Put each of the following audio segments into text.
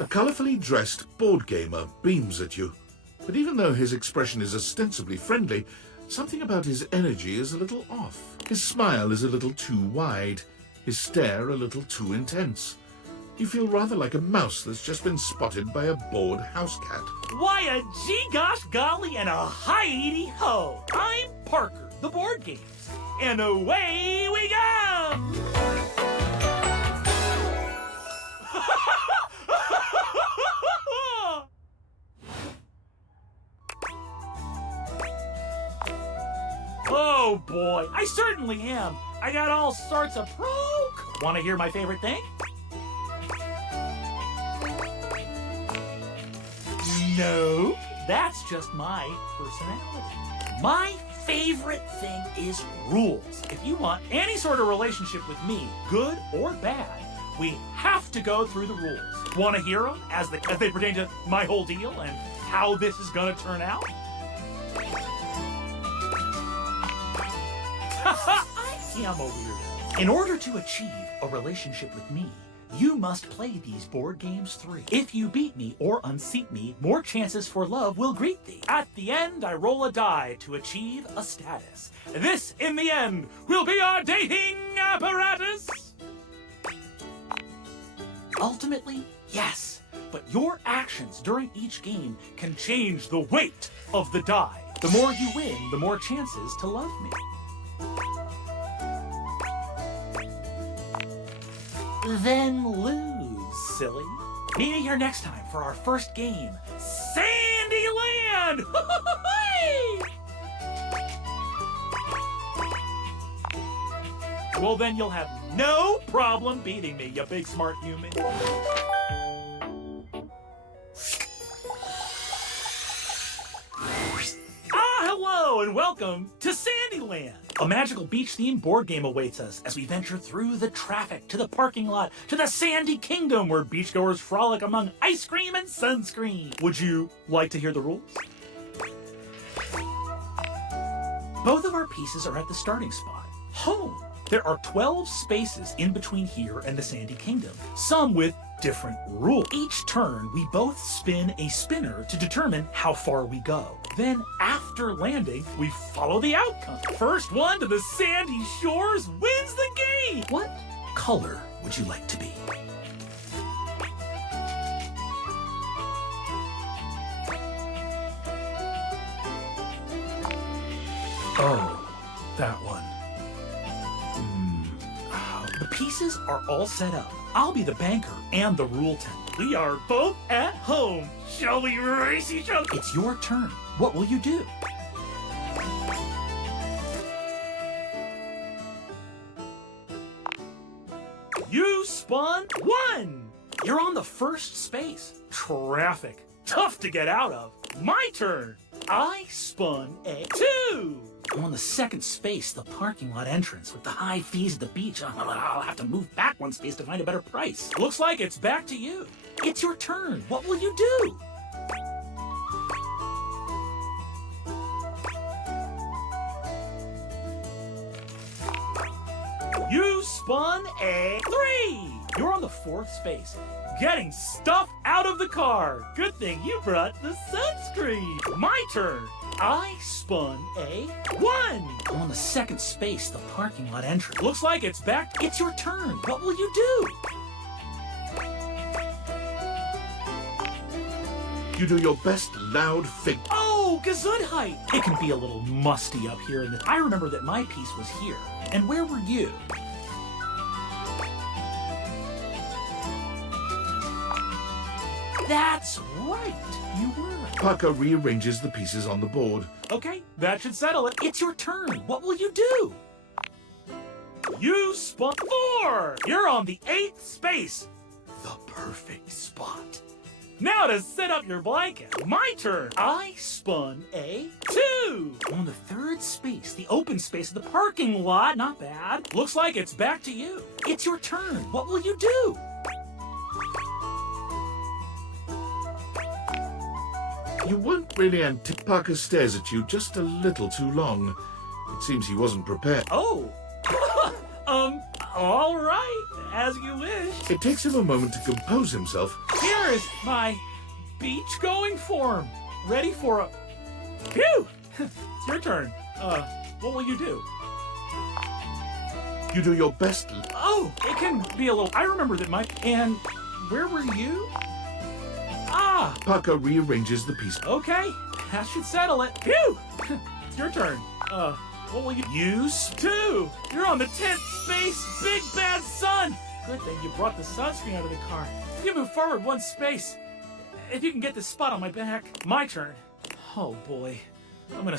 A colourfully dressed board gamer beams at you. But even though his expression is ostensibly friendly, something about his energy is a little off. His smile is a little too wide, his stare a little too intense. You feel rather like a mouse that's just been spotted by a bored house cat. Why a gee gosh golly and a hi-de ho! I'm Parker, the board games, and away we go! Oh boy, I certainly am. I got all sorts of proke. Want to hear my favorite thing? No, that's just my personality. My favorite thing is rules. If you want any sort of relationship with me, good or bad, we have to go through the rules. Want to hear them as they pertain to my whole deal and how this is going to turn out? I am a weirdo. In order to achieve a relationship with me, you must play these board games 3. If you beat me or unseat me, more chances for love will greet thee. At the end, I roll a die to achieve a status. This, in the end, will be our dating apparatus. Ultimately, yes, but your actions during each game can change the weight of the die. The more you win, the more chances to love me. Then lose, silly. Meet me here next time for our first game, Sandyland! Well, then you'll have no problem beating me, you big smart human. Hello and welcome to Sandyland! A magical beach-themed board game awaits us as we venture through the traffic to the parking lot to the Sandy Kingdom where beachgoers frolic among ice cream and sunscreen. Would you like to hear the rules? Both of our pieces are at the starting spot, home. There are 12 spaces in between here and the Sandy Kingdom, some with different rules. Each turn, we both spin a spinner to determine how far we go. Then, after landing, we follow the outcome. First one to the sandy shores wins the game! What color would you like to be? Oh, that one. The pieces are all set up. I'll be the banker and the rule tender. We are both at home. Shall we race each other? It's your turn. What will you do? You spun 1. You're on the first space. Traffic. Tough to get out of. My turn. I spun a 2. I'm on the second space, the parking lot entrance. With the high fees at the beach, I'll have to move back one space to find a better price. Looks like it's back to you. It's your turn. What will you do? You spun a 3. You're on the fourth space, getting stuff out of the car. Good thing you brought the sunscreen. My turn. I spun a 1. I'm on the second space, the parking lot entrance. Looks like it's back. It's your turn. What will you do? You do your best loud fig. Oh, Gesundheit! It can be a little musty up here in the... I remember that my piece was here. And where were you? That's right, you were. Parker rearranges the pieces on the board. Okay, that should settle it. It's your turn. What will you do? You spun 4. You're on the 8th space. The perfect spot. Now to set up your blanket. My turn. I spun a 2. On the third space, the open space of the parking lot. Not bad. Looks like it's back to you. It's your turn. What will you do? You weren't really anticipating. Parker stares at you just a little too long. It seems he wasn't prepared. Oh. All right. As you wish. It takes him a moment to compose himself. Here is my beach-going form. Ready for a... Phew! It's your turn. What will you do? You do your best. Oh, it can be a little... I remember that my... And where were you? Ah! Parker rearranges the piece. Okay, that should settle it. Phew! It's your turn. What will you use? 2! You're on the 10th space, big bad sun! Good thing you brought the sunscreen out of the car. You move forward 1 space. If you can get this spot on my back. My turn. Oh boy. I'm gonna...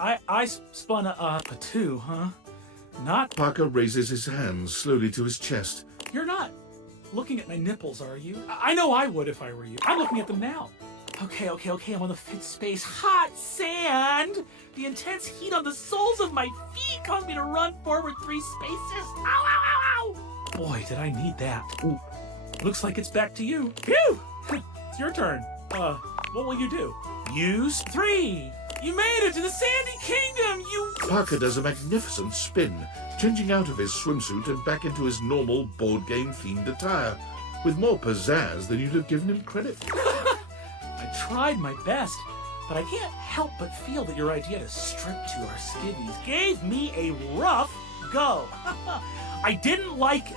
I spun a 2, huh? Not... Parker raises his hands slowly to his chest. You're not looking at my nipples, are you? I know I would if I were you. I'm looking at them now. Okay, I'm on the 5th space. Hot sand! The intense heat on the soles of my feet caused me to run forward 3 spaces. Ow, ow, ow, ow! Boy, did I need that. Ooh. Looks like it's back to you. Phew! It's your turn. What will you do? Use 3! You made it to the Sandy Kingdom, you... Parker does a magnificent spin, changing out of his swimsuit and back into his normal board game-themed attire, with more pizzazz than you'd have given him credit for. I tried my best, but I can't help but feel that your idea to strip to our skivvies gave me a rough go. I didn't like it.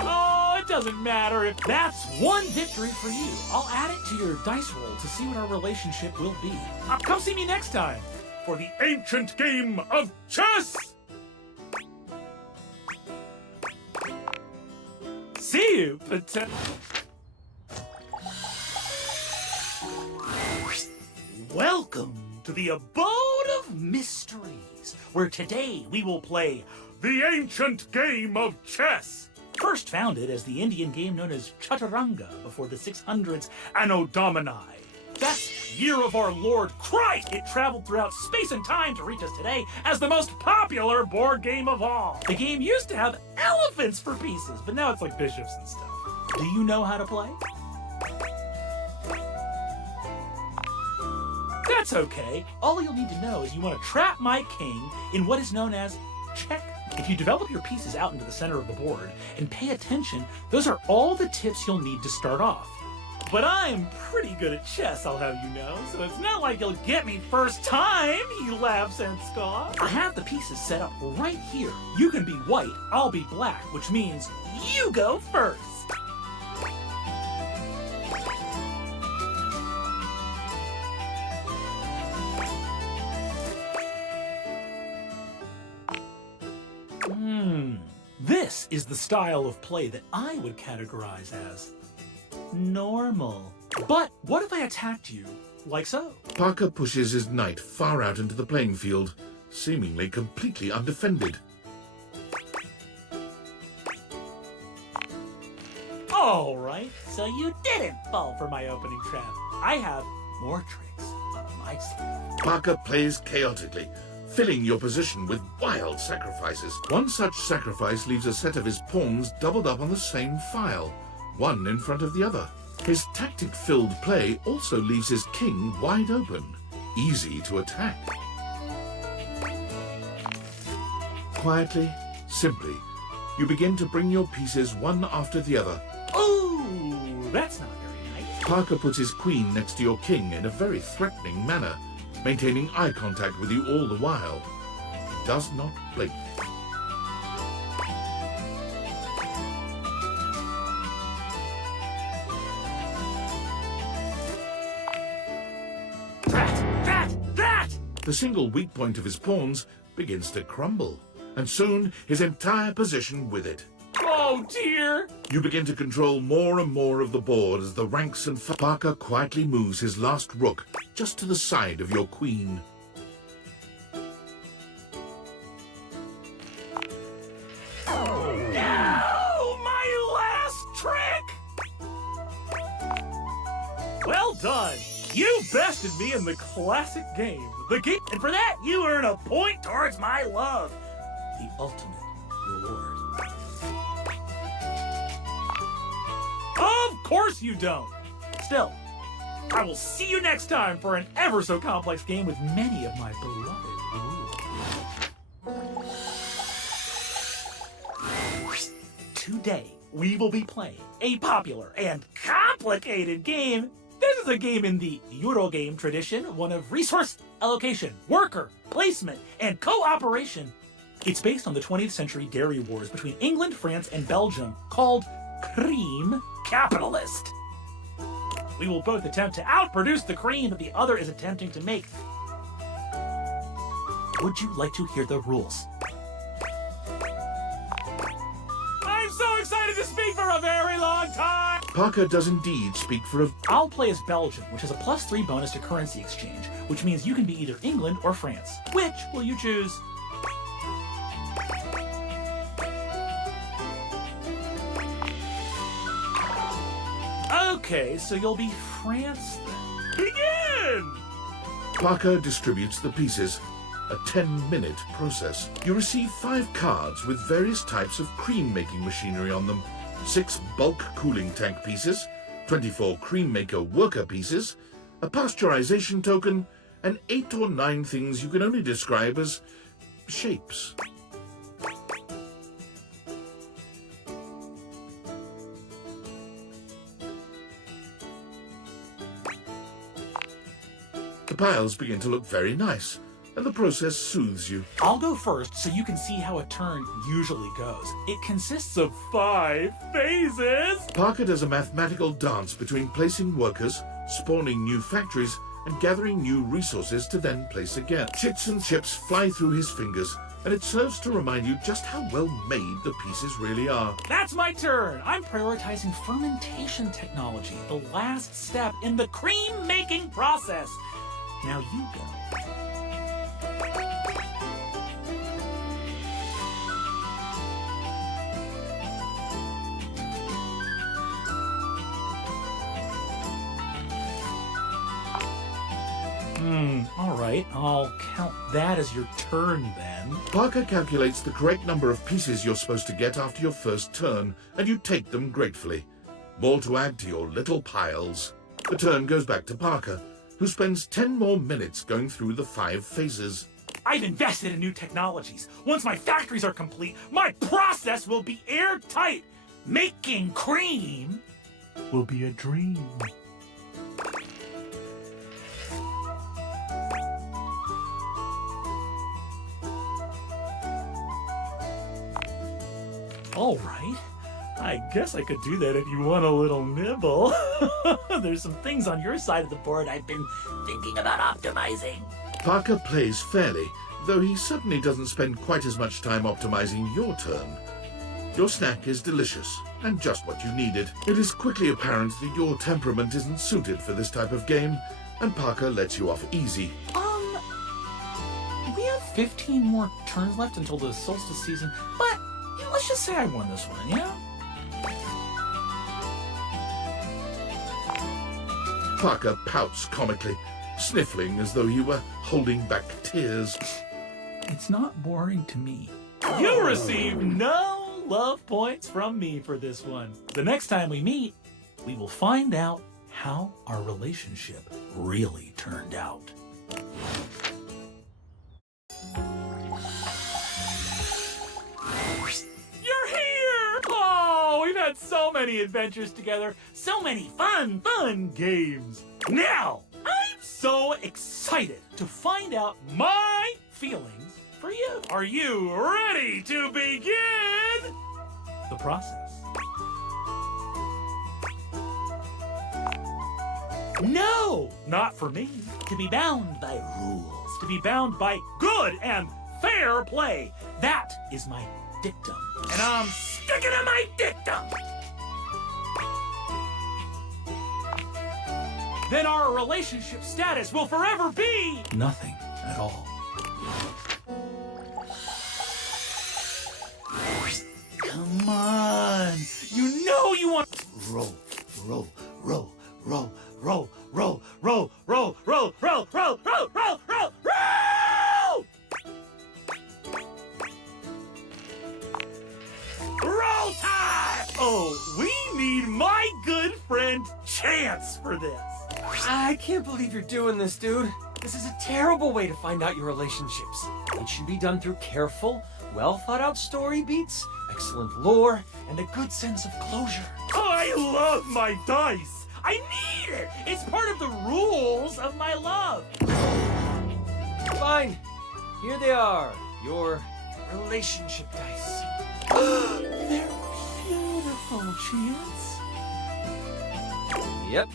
Oh, it doesn't matter if that's 1 victory for you. I'll add it to your dice roll to see what our relationship will be. Come see me next time for the ancient game of chess! See you, Welcome to the abode of mysteries, where today we will play the ancient game of chess. First founded as the Indian game known as Chaturanga before the 600s Anno Domini. That's year of our Lord Christ! It traveled throughout space and time to reach us today as the most popular board game of all. The game used to have elephants for pieces, but now it's like bishops and stuff. Do you know how to play? That's okay. All you'll need to know is you want to trap my king in what is known as check. If you develop your pieces out into the center of the board and pay attention, those are all the tips you'll need to start off. But I'm pretty good at chess, I'll have you know, so it's not like you'll get me first time, he laughs and scoffs. I have the pieces set up right here. You can be white, I'll be black, which means you go first. This is the style of play that I would categorize as normal. But what if I attacked you like so? Parker pushes his knight far out into the playing field, seemingly completely undefended. All right, so you didn't fall for my opening trap. I have more tricks up my sleeve. Parker plays chaotically, filling your position with wild sacrifices. One such sacrifice leaves a set of his pawns doubled up on the same file, one in front of the other. His tactic-filled play also leaves his king wide open, easy to attack. Quietly, simply, you begin to bring your pieces one after the other. Ooh, that's not very nice. Parker puts his queen next to your king in a very threatening manner, maintaining eye contact with you all the while. He does not blink. That! The single weak point of his pawns begins to crumble, and soon his entire position with it. Oh dear! You begin to control more and more of the board as the ranks and Parker quietly moves his last rook just to the side of your queen. No! My last trick! Well done! You bested me in the classic game. And for that, you earn a point towards my love. The ultimate reward. Of course you don't! Still, I will see you next time for an ever so complex game with many of my beloved rules. today we will be playing a popular and complicated game. This is a game in the Eurogame tradition, one of resource allocation, worker placement, and cooperation. It's based on the 20th century dairy wars between England, France, and Belgium, called Cream Capitalist. We will both attempt to outproduce the cream that the other is attempting to make. Would you like to hear the rules? I'm so excited to speak for a very long time! Parker does indeed speak for a... I'll play as Belgium, which has a +3 bonus to currency exchange, which means you can be either England or France. Which will you choose? Okay, so you'll be France then. Begin! Parker distributes the pieces. A 10-minute process. You receive 5 cards with various types of cream-making machinery on them. 6 bulk cooling tank pieces, 24 cream maker worker pieces, a pasteurization token, and 8 or 9 things you can only describe as shapes. The piles begin to look very nice, and the process soothes you. I'll go first so you can see how a turn usually goes. It consists of 5 phases. Parker does a mathematical dance between placing workers, spawning new factories, and gathering new resources to then place again. Chits and chips fly through his fingers, and it serves to remind you just how well made the pieces really are. That's my turn. I'm prioritizing fermentation technology, the last step in the cream-making process. Now you go. All right, I'll count that as your turn then. Parker calculates the correct number of pieces you're supposed to get after your first turn, and you take them gratefully. More to add to your little piles. The turn goes back to Parker, who spends 10 more minutes going through the 5 phases. I've invested in new technologies. Once my factories are complete, my process will be airtight. Making cream will be a dream. All right. I guess I could do that if you want a little nibble. There's some things on your side of the board I've been thinking about optimizing. Parker plays fairly, though he certainly doesn't spend quite as much time optimizing your turn. Your snack is delicious, and just what you needed. It is quickly apparent that your temperament isn't suited for this type of game, and Parker lets you off easy. We have 15 more turns left until the solstice season, but let's just say I won this one, yeah? Parker pouts comically, sniffling as though he were holding back tears. It's not boring to me. You receive no love points from me for this one. The next time we meet, we will find out how our relationship really turned out. You're here! Oh, we've had so many adventures together, so many fun games. Now, I'm so excited to find out my feelings for you. Are you ready to begin the process? No, not for me. To be bound by rules, to be bound by good and fair play. That is my dictum, and I'm sticking to my dictum. Then our relationship status will forever be nothing at all. Come on, you know you want roll, roll, roll, roll, roll, roll, roll, roll, roll, roll, roll, roll, roll, roll, roll! Roll time! Oh, we need my good friend Chance for this. I can't believe you're doing this, dude. This is a terrible way to find out your relationships. It should be done through careful, well-thought-out story beats, excellent lore, and a good sense of closure. I love my dice. I need it. It's part of the rules of my love. Fine. Here they are. Your relationship dice. They're beautiful, Chance. Yep.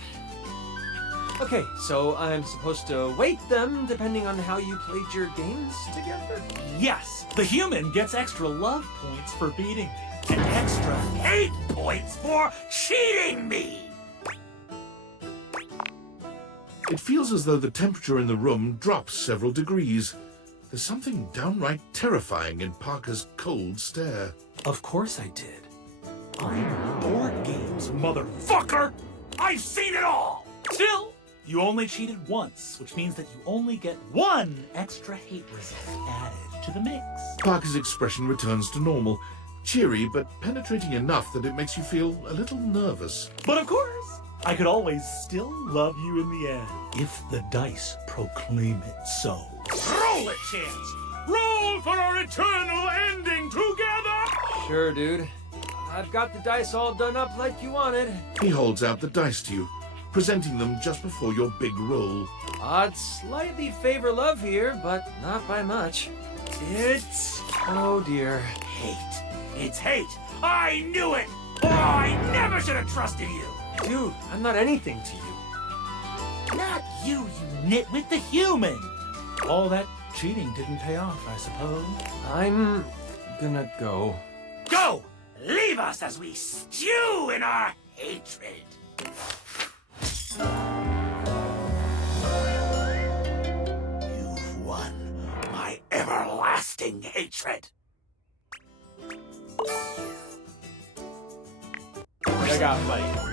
Okay, so I'm supposed to weight them depending on how you played your games together? Yes, the human gets extra love points for beating me, and extra hate points for cheating me. It feels as though the temperature in the room drops several degrees. There's something downright terrifying in Parker's cold stare. Of course I did. I'm board games, motherfucker! I've seen it all! Still, you only cheated once, which means that you only get one extra hate result added to the mix. Parker's expression returns to normal, cheery but penetrating enough that it makes you feel a little nervous. But of course, I could always still love you in the end, if the dice proclaim it so. Roll it, Chance! Roll for our eternal ending together! Sure, dude. I've got the dice all done up like you wanted. He holds out the dice to you, presenting them just before your big roll. Odds slightly favor love here, but not by much. It's Oh dear. hate. It's hate. I knew it! Oh, I never should have trusted you! Dude, I'm not anything to you. Not you, you nitwit, the human! All that cheating didn't pay off, I suppose. I'm gonna go. Go! Leave us as we stew in our hatred! You've won my everlasting hatred! I got fight.